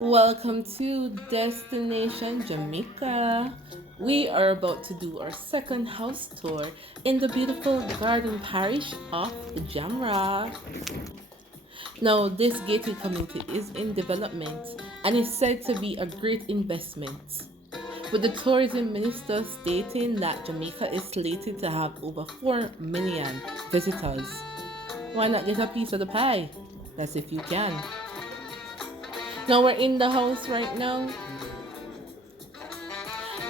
Welcome to Destination Jamaica. We are about to do our second house tour in the beautiful garden parish of Jamra. Now, this gated community is in development and is said to be a great investment, with the tourism minister stating that Jamaica is slated to have over 4 million visitors. Why not get a piece of the pie? That's if you can. Now we're in the house right now,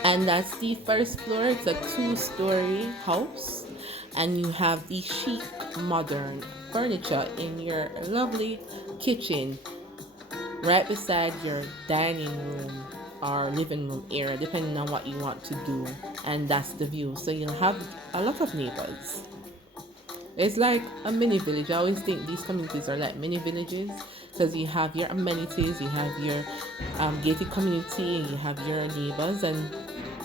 and that's the first floor. It's a two-story house, and you have the chic modern furniture in your lovely kitchen right beside your dining room or living room area, depending on what you want to do. And that's the view, so you'll have a lot of neighbors. It's like a mini village. I always think these communities are like mini villages because you have your amenities, you have your gated community, and you have your neighbors. And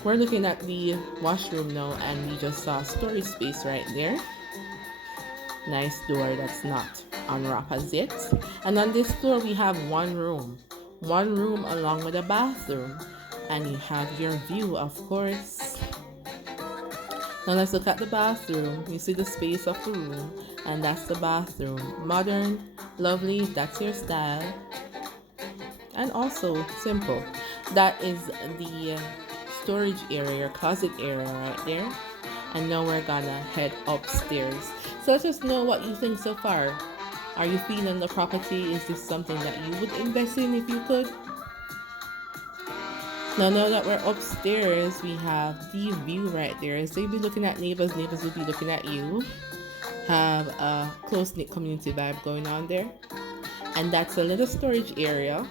we're looking at the washroom now, and we just saw storage space right there. Nice door that's not unwrapped as yet. And on this floor, we have one room along with a bathroom, and you have your view, of course. Now let's look at the bathroom. You see the space of the room, and that's the bathroom. Modern, lovely, that's your style. And also simple. That is the storage area, your closet area right there. And now we're gonna head upstairs. So let us know what you think so far. Are you feeling the property? Is this something that you would invest in if you could? Now that we're upstairs, we have the view right there. So you'll be looking at neighbors, neighbors will be looking at you. Have a close-knit community vibe going on there. And that's a little storage area.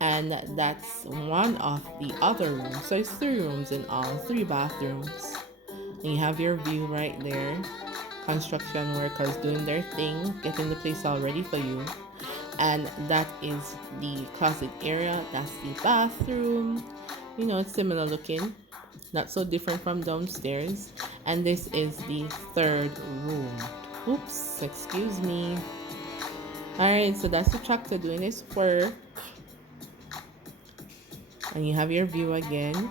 And that's one of the other rooms. So it's 3 rooms in all, 3 bathrooms. And you have your view right there. Construction workers doing their thing, getting the place all ready for you. And that is the closet area. That's the bathroom. You know, it's similar looking, not so different from downstairs. And this is the 3rd room. Oops, excuse me. Alright, so that's the tractor doing its work. And you have your view again.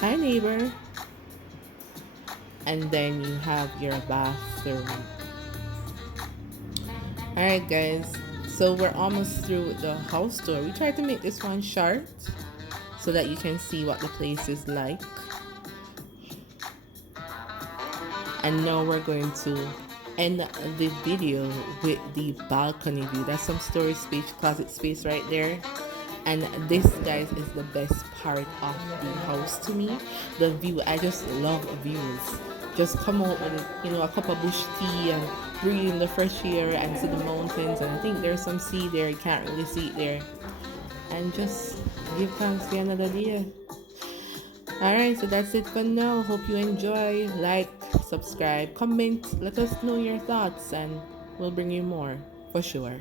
Hi, neighbor. And then you have your bathroom. Alright, guys. So we're almost through the house tour. We tried to make this one short so that you can see what the place is like. And now we're going to end the video with the balcony view. That's some storage space, closet space right there. And this, guys, is the best part of the house to me. The view. I just love views. Just come out with a cup of bush tea and breathe in the fresh air and see the mountains. And I think there's some sea there. You can't really see it there. And just give thanks for another day. Alright, so that's it for now. Hope you enjoy. Like, subscribe, comment. Let us know your thoughts, and we'll bring you more for sure.